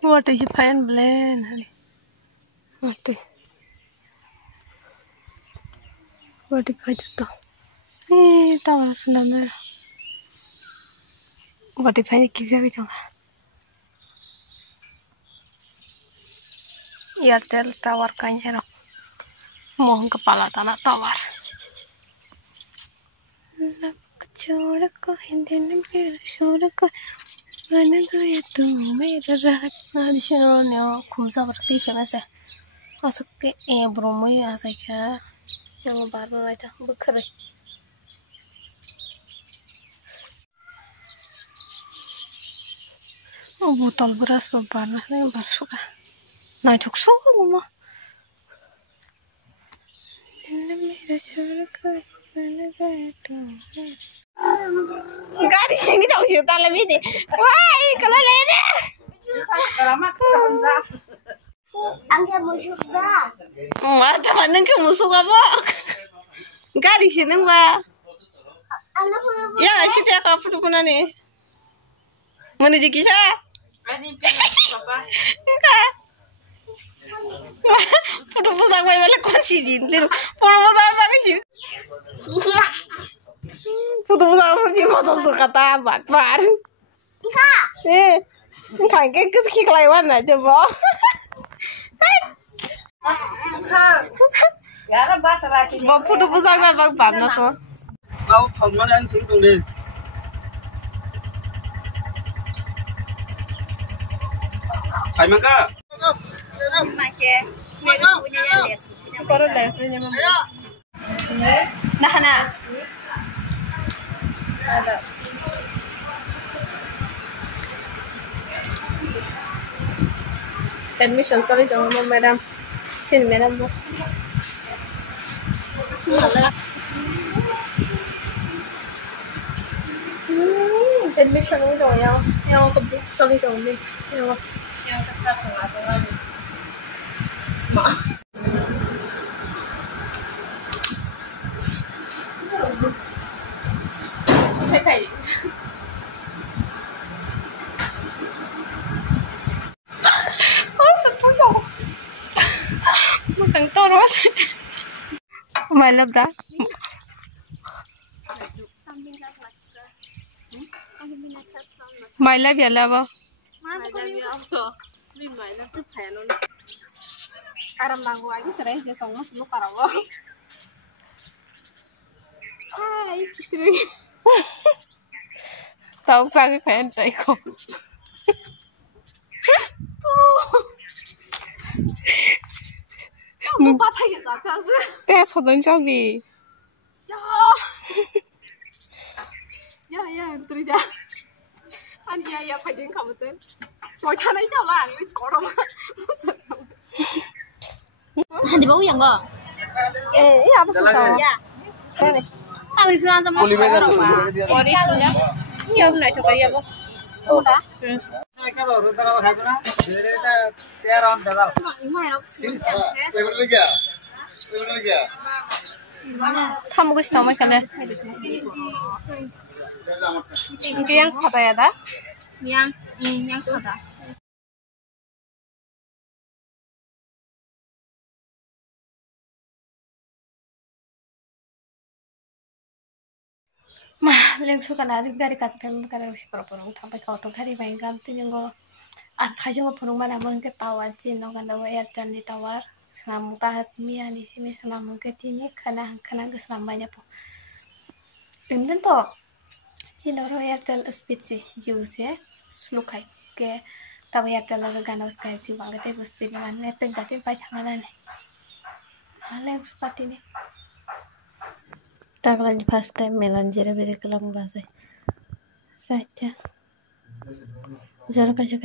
What is fine blend? What is to? Tahu sebenarnya. What if I kisah gitu? Airtel tawar kanyerok. Mohon kepala tanah tawar. Kecil kok hindi nampir sudah kok. Mana gaya tu merah. Nah di sini orang kumsa berarti famous ya. Masuk ke Bromo ya saya yang baru aja bekerja. Oh botol beras bebanah yang baru suka. Nah cok suka gua. Enggak di sini tahu cerita lebih deh. Wah, kalau lele. Angkat musuh dah. Teman engkau musuh apa? Enggak di sini mbak. Ya sih dia apa punya nih? Mana di kisah? Enggak. Putu pusang may malah kunci dintir. Putu pusang sana sih. Putu pusang pergi motor suka tabat bar. Kan ke kelaiwan aja boh. Boh putu pusang na bang pan na ko. Kau thong mana yang tinggal deh. Hai maka. Baru les punya mama. Nah. Ada. Admission sorry jangan madam. Sini madam bu. Admission udah yang ke book sorry dong nih. Yang ke satu atau lagi. Ma. Kayak makan terus. My love dah. My love ya love. Aram langgu lagi sering je song mas lu karawo. Hai. Tahu sang fan tai ko. Mau patah ya tak sih? Teh sodan jauh Ya, terus dah. An ya, pengen kamu tuh. Soalnya nih siapa nih? Sekolah mah. Di bawah yang enggak? Iya apa susah? Ya. Ini. Kami bilang sama orang mah. Oh, dia punya. Iya, benar coba ya, Bu. Udah. Kalau orang kalau hari mana, jadi kita tiaran dalam. 다 먹고 싶어, 뭐 이렇게. 이게 양 사다야 다? Yang salah. Mah, lem suka nari dari kas pem kare usi perporong sampai kau tuh kari main ganti nenggo. Saja mau porong mana mau ke tawar cino kan dawa ya dan ditawar. Senam tahat mia di sini senam ke tini karena ke senam banyak po. Pemden to cino ro ya tel speed sih jus ya slukai ke tawa ya tel laga gana uskai pi bang ke speed kan nepek dati pai tangan ane. Lem suka tini. Taklan first time melan jere bere kelang bahasa saja. Jara kaca